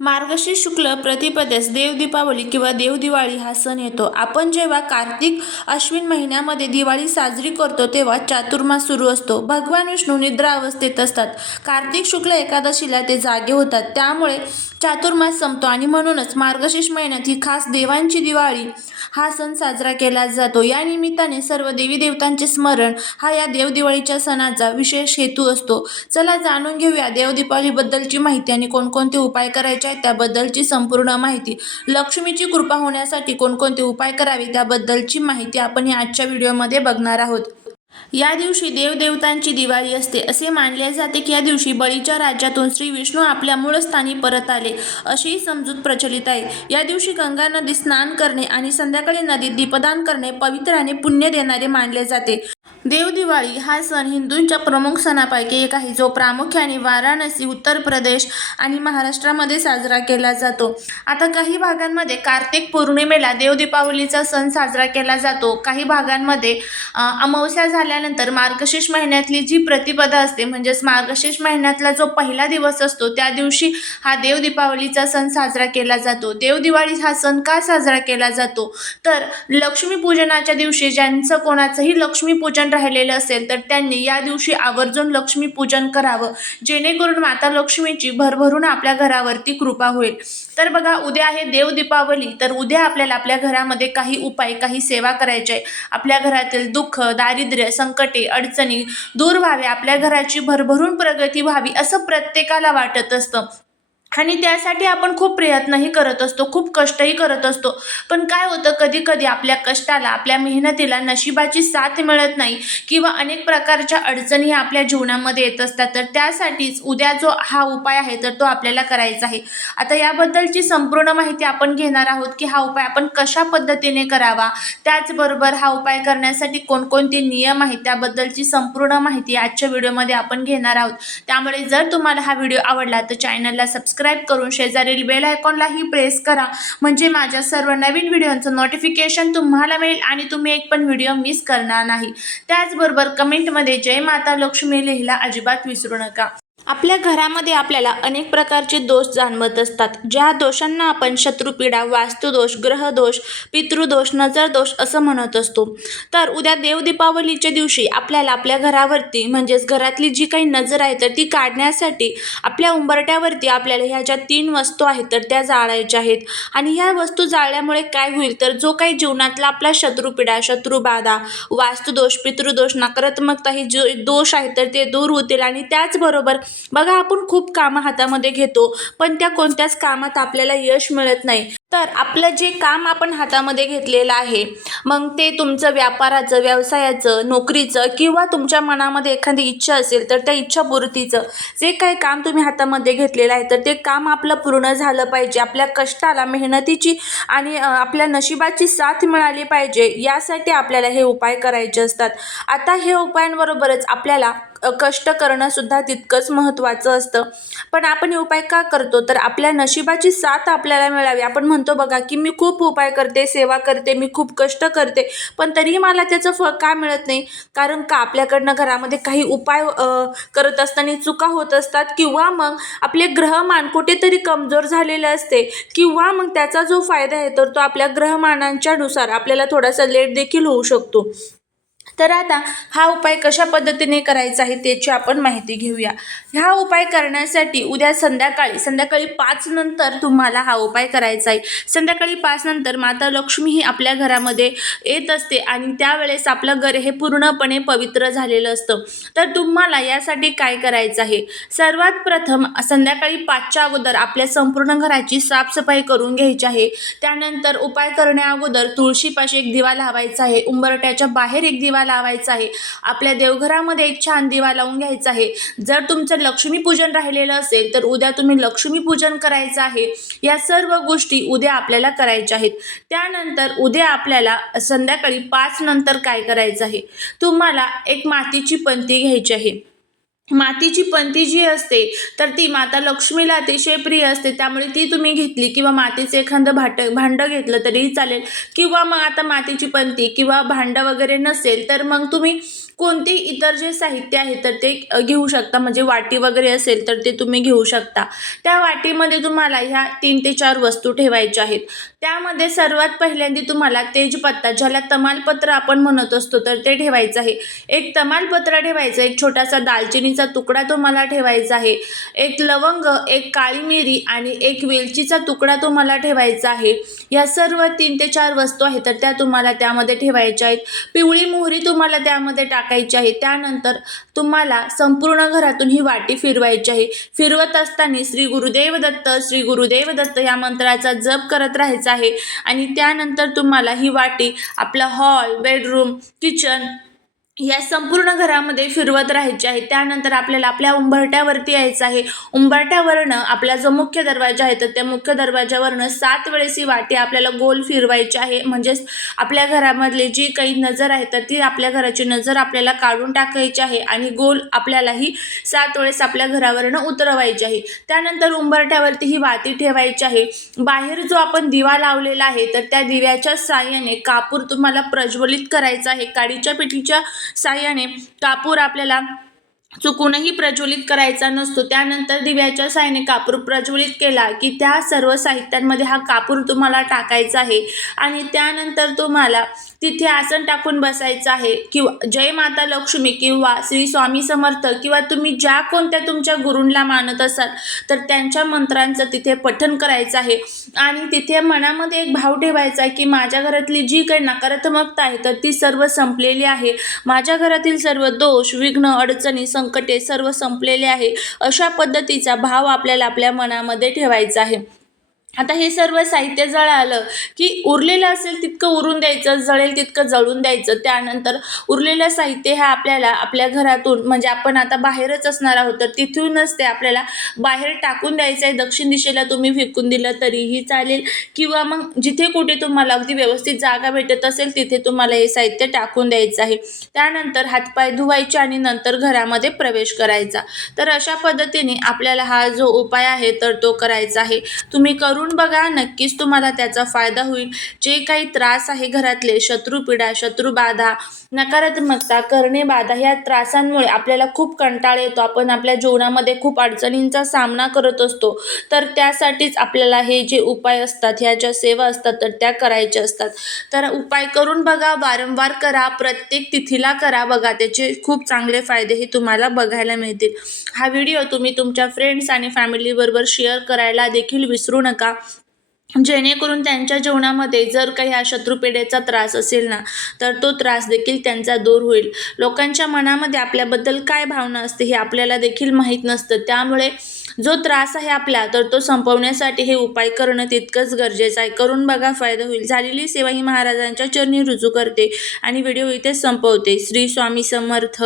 मार्गशीर्ष शुक्ल प्रतिपदेस देव दीपावली किंवा देवदिवाळी हा सण येतो. आपण जेव्हा कार्तिक अश्विन महिन्यामध्ये दिवाळी साजरी करतो तेव्हा चातुर्मास सुरू असतो. भगवान विष्णू निद्रा अवस्थेत असतात. कार्तिक शुक्ल एकादशीला ते जागे होतात. त्यामुळे चातुर्मास संपतो आणि म्हणूनच मार्गशीर्ष महिन्यात ही खास देवांची दिवाळी हा सण साजरा केला जातो. या निमित्ताने सर्व देवी देवतांचे स्मरण हा या देवदिवाळीच्या सणाचा विशेष हेतू असतो. चला जाणून घेऊया देवदिवाळीबद्दलची माहिती आणि कोणकोणते उपाय करायचे आहेत त्याबद्दलची संपूर्ण माहिती. लक्ष्मीची कृपा होण्यासाठी कोणकोणते उपाय करावे त्याबद्दलची माहिती आपण या आजच्या व्हिडिओमध्ये बघणार आहोत. या दिवशी देवदेवतांची दिवाळी असते असे मानले जाते की या दिवशी बळीच्या राज्यातून श्री विष्णू आपल्या मूळ स्थानी परत आले अशी समजूत प्रचलित आहे. या दिवशी गंगा नदीत स्नान करणे आणि संध्याकाळी नदीत दीपदान करणे पवित्र आणि पुण्य देणारे मानले जाते. देव दिवाळी हा सण हिंदूंच्या प्रमुख सणापैकी एक आहे जो प्रामुख्याने वाराणसी उत्तर प्रदेश आणि महाराष्ट्रामध्ये साजरा केला जातो. आता काही भागांमध्ये कार्तिक पौर्णिमेला देवदीपावलीचा सण साजरा केला जातो. काही भागांमध्ये अमावस्या झाल्यानंतर मार्गशीर्ष महिन्यातली जी प्रतिपदा असते म्हणजेच मार्गशीर्ष महिन्यातला जो पहिला दिवस असतो त्या दिवशी हा देवदीपावलीचा सण साजरा केला जातो. देव दिवाळी हा सण का साजरा केला जातो? तर लक्ष्मीपूजनाच्या दिवशी ज्यांचं कोणाचंही लक्ष्मीपूजन राहिलेलं असेल तर त्यांनी या दिवशी आवर्जून लक्ष्मीपूजन करावं. जेणेकरून माता लक्ष्मीची भरभरून आपल्या घरावरती कृपा होईल. तर बघा उद्या आहे देव दीपावली. तर उद्या आपल्याला आपल्या घरामध्ये काही उपाय काही सेवा करायचे आहे. आपल्या घरातील दुःख दारिद्र्य संकटे अडचणी दूर व्हावे. आपल्या घराची भरभरून प्रगती व्हावी असं प्रत्येकाला वाटत असतं. आणि त्यासाठी आपण खूप प्रयत्नही करत असतो खूप कष्टही करत असतो. पण काय होतं कधी कधी आपल्या कष्टाला आपल्या मेहनतीला नशिबाची साथ मिळत नाही किंवा अनेक प्रकारच्या अडचणी आपल्या जीवनामध्ये येत असतात. तर त्यासाठीच उद्या जो हा उपाय आहे तर तो आपल्याला करायचा आहे. आता याबद्दलची संपूर्ण माहिती आपण घेणार आहोत की हा उपाय आपण कशा पद्धतीने करावा? त्याचबरोबर हा उपाय करण्यासाठी कोणकोणते नियम आहेत? त्याबद्दलची संपूर्ण माहिती आजच्या व्हिडिओमध्ये आपण घेणार आहोत. त्यामुळे जर तुम्हाला हा व्हिडिओ आवडला तर चॅनलला सबस्क्राईब करून शेजारील बेल आयकॉनलाही प्रेस करा. म्हणजे माझ्या सर्व नवीन व्हिडिओचं नोटिफिकेशन तुम्हाला मिळेल आणि तुम्ही एक पण व्हिडिओ मिस करणार नाही. त्याचबरोबर कमेंटमध्ये जय माता लक्ष्मी लिहिला अजिबात विसरू नका. आपल्या घरामध्ये आपल्याला अनेक प्रकारचे दोष जाणवत असतात. ज्या दोषांना आपण शत्रुपीडा वास्तुदोष ग्रहदोष पितृदोष नजरदोष असं म्हणत असतो. तर उद्या देवदीपावलीच्या दिवशी आपल्याला आपल्या घरावरती म्हणजेच घरातली जी काही नजर आहे तर ती काढण्यासाठी आपल्या उंबरट्यावरती आपल्याला ह्या ज्या तीन वस्तू आहेत तर त्या जाळायच्या आहेत. आणि ह्या वस्तू जाळल्यामुळे काय होईल? तर जो काही जीवनातला आपला शत्रुपीडा शत्रुबाधा वास्तुदोष पितृदोष नकारात्मकता हे जो दोष आहेत तर ते दूर होतील. आणि त्याचबरोबर बघा आपण खूप कामं हातामध्ये घेतो पण त्या कोणत्याच कामात आपल्याला यश मिळत नाही. तर आपलं जे काम आपण हातामध्ये घेतलेलं आहे मग ते तुमचं व्यापाराचं व्यवसायाचं नोकरीचं किंवा तुमच्या मनामध्ये एखादी इच्छा असेल तर त्या इच्छापूर्तीचं जे काही काम तुम्ही हातामध्ये घेतलेलं आहे तर ते काम आपलं पूर्ण झालं पाहिजे. आपल्या कष्टाला मेहनतीची आणि आपल्या नशिबाची साथ मिळाली पाहिजे. यासाठी आपल्याला हे उपाय करायचे असतात. आता हे उपायांबरोबरच आपल्याला कष्ट करणंसुद्धा तितकंच महत्त्वाचं असतं. पण आपण हे उपाय का करतो? तर आपल्या नशिबाची साथ आपल्याला मिळावी. आपण म्हणतो बघा की मी खूप उपाय करते सेवा करते मी खूप कष्ट करते पण तरीही मला त्याचं फळ का मिळत नाही? कारण का? आपल्याकडनं घरामध्ये काही उपाय करत असताना चुका होत असतात किंवा मग आपले ग्रहमान कुठेतरी कमजोर झालेले असते किंवा मग त्याचा जो फायदा आहे तर तो आपल्या ग्रहमानांच्या नुसार आपल्याला थोडासा लेट देखील होऊ शकतो. तर आता हा उपाय कशा पद्धतीने करायचा आहे त्याची आपण माहिती घेऊया. हा उपाय करण्यासाठी उद्या संध्याकाळी संध्याकाळी पाच नंतर तुम्हाला हा उपाय करायचा आहे. संध्याकाळी पाच नंतर माता लक्ष्मी ही आपल्या घरामध्ये येत असते आणि त्यावेळेस आपलं घर हे पूर्णपणे पवित्र झालेलं असतं. तर तुम्हाला यासाठी काय करायचं आहे? सर्वात प्रथम संध्याकाळी पाचच्या अगोदर आपल्या संपूर्ण घराची साफसफाई करून घ्यायची आहे. त्यानंतर उपाय करण्या अगोदर तुळशीपाशी एक दिवा लावायचा आहे. उंबरट्याच्या बाहेर एक दिवा लावायचा आहे. आपल्या देवघरामध्ये एक छान दिवा लावून घ्यायचा आहे. जर तुमचं लक्ष्मीपूजन राहिलेलं असेल तर उद्या तुम्ही लक्ष्मीपूजन करायचं आहे. या सर्व गोष्टी उद्या आपल्याला करायच्या आहेत. त्यानंतर उद्या आपल्याला संध्याकाळी पाच नंतर काय करायचं आहे? तुम्हाला एक मातीची पंती घ्यायची आहे. मातीची पंती जी असते तर ती माता लक्ष्मीला अतिशय प्रिय असते. त्यामुळे ती तुम्ही घेतली किंवा मातीचं एखादं भाट भांडं घेतलं तरीही चालेल. किंवा मग आता मातीची पंती किंवा भांडं वगैरे नसेल तर मग तुम्ही कोणते इतर जे साहित्य आहे तर ते घेऊ शकता. म्हणजे वाटी वगैरे असेल तर ते तुम्ही घेऊ शकता. त्या वाटीमध्ये तुम्हाला ह्या तीन ते चार वस्तू ठेवायच्या आहेत. त्यामध्ये सर्वात पहिल्यांदा तुम्हाला तेजपत्ता ज्याला तमालपत्र आपण म्हणत असतो तर ते ठेवायचं आहे. एक तमालपत्र ठेवायचं एक छोटासा दालचिनी दालचिनीचा तुकडा तुम्हाला ठेवायचा आहे. एक लवंग एक काळी मिरी आणि एक वेलचीचा तुकडा तुम्हाला ठेवायचा आहे. या सर्व तीन ते चार वस्तू आहेत तर त्या तुम्हाला त्यामध्ये ठेवायच्या आहेत. पिवळी मोहरी तुम्हाला त्यामध्ये टाकायची आहे. त्यानंतर तुम्हाला संपूर्ण घरातून ही वाटी फिरवायची आहे. फिरवत असताना श्री गुरुदेव दत्त श्री गुरुदेव दत्त या मंत्राचा जप करत राहायचा आहे. आणि त्यानंतर तुम्हाला ही वाटी आपला हॉल बेडरूम किचन या संपूर्ण घरामध्ये फिरवत राहायचे आहे. त्यानंतर आपल्याला आपल्या उंबरट्यावरती यायचं आहे. उंबरट्यावरनं आपला जो मुख्य दरवाजा आहे तर त्या मुख्य दरवाजावरनं सात वेळेस ही वाटी आपल्याला गोल फिरवायची आहे. म्हणजेच आपल्या घरामधली जी काही नजर आहे तर ती आपल्या घराची नजर आपल्याला काढून टाकायची आहे आणि गोल आपल्याला ही सात वेळेस आपल्या घरावरनं उतरवायची आहे. त्यानंतर उंबरट्यावरती ही वाती ठेवायची आहे. बाहेर जो आपण दिवा लावलेला आहे तर त्या दिव्याच्या साह्याने कापूर तुम्हाला प्रज्वलित करायचा आहे. काडीच्या पिठीच्या साह्याने कापूर आपल्याला चुकूनही प्रज्वलित करायचा नसतो. त्यानंतर दिव्याच्या साह्याने कापूर प्रज्वलित केला की त्या सर्व साहित्यांमध्ये हा कापूर तुम्हाला टाकायचा आहे. आणि त्यानंतर तुम्हाला तिथे आसन टाकून बसायचं आहे. किंवा जय माता लक्ष्मी किंवा श्री स्वामी समर्थ किंवा तुम्ही ज्या कोणत्या तुमच्या गुरूंना मानत असाल तर त्यांच्या मंत्रांचं तिथे पठन करायचं आहे. आणि तिथे मनामध्ये एक भाव ठेवायचा आहे की माझ्या घरातली जी काही नकारात्मकता आहे तर ती सर्व संपलेली आहे. माझ्या घरातील सर्व दोष विघ्न अडचणी संकटे सर्व संपलेले आहे. अशा पद्धतीचा भाव आपल्याला आपल्या मनामध्ये ठेवायचा आहे. आता हे सर्व साहित्य जळालं की उरलेलं असेल तितकं उरून द्यायचं जळेल तितकं जळून द्यायचं. त्यानंतर उरलेलं साहित्य हे आपल्याला आपल्या घरातून म्हणजे आपण आता बाहेरच असणार आहोत तर तिथूनच ते आपल्याला बाहेर टाकून द्यायचं आहे. दक्षिण दिशेला तुम्ही फेकून दिलं तरीही चालेल. किंवा मग जिथे कुठे तुम्हाला अगदी व्यवस्थित जागा भेटत असेल तिथे तुम्हाला हे साहित्य टाकून द्यायचं आहे. त्यानंतर हातपाय धुवायचे आणि नंतर घरामध्ये प्रवेश करायचा. तर अशा पद्धतीने आपल्याला हा जो उपाय आहे तर तो करायचा आहे. तुम्ही करून करून बघा नक्कीच तुम्हाला त्याचा फायदा होईल. जे काही त्रास आहे घरातले शत्रुपीडा शत्रुबाधा नकारात्मकता करणे बाधा ह्या त्रासांमुळे आपल्याला खूप कंटाळा येतो. आपण आपल्या जीवनामध्ये खूप अडचणींचा सामना करत असतो. तर त्यासाठीच आपल्याला हे जे उपाय असतात ह्या ज्या सेवा असतात तर त्या करायच्या असतात. तर उपाय करून बघा वारंवार करा प्रत्येक तिथीला करा बघा. त्याचे खूप चांगले फायदे हे तुम्हाला बघायला मिळतील. हा व्हिडिओ तुम्ही तुमच्या फ्रेंड्स आणि फॅमिलीबरोबर शेअर करायला देखील विसरू नका. जेणेकरून त्यांच्या जीवनामध्ये जर काही हा शत्रुपेढेचा त्रास असेल ना तर तो त्रास देखील त्यांचा दूर होईल. लोकांच्या मनामध्ये आपल्याबद्दल काय भावना असते हे आपल्याला देखील माहीत नसतं. त्यामुळे जो त्रास आहे आपला तर तो संपवण्यासाठी हे उपाय करणं तितकंच गरजेचं आहे. करून बघा फायदा होईल. झालेली सेवा ही महाराजांच्या चरणी रुजू करते आणि व्हिडिओ इथेच संपवते. श्री स्वामी समर्थ.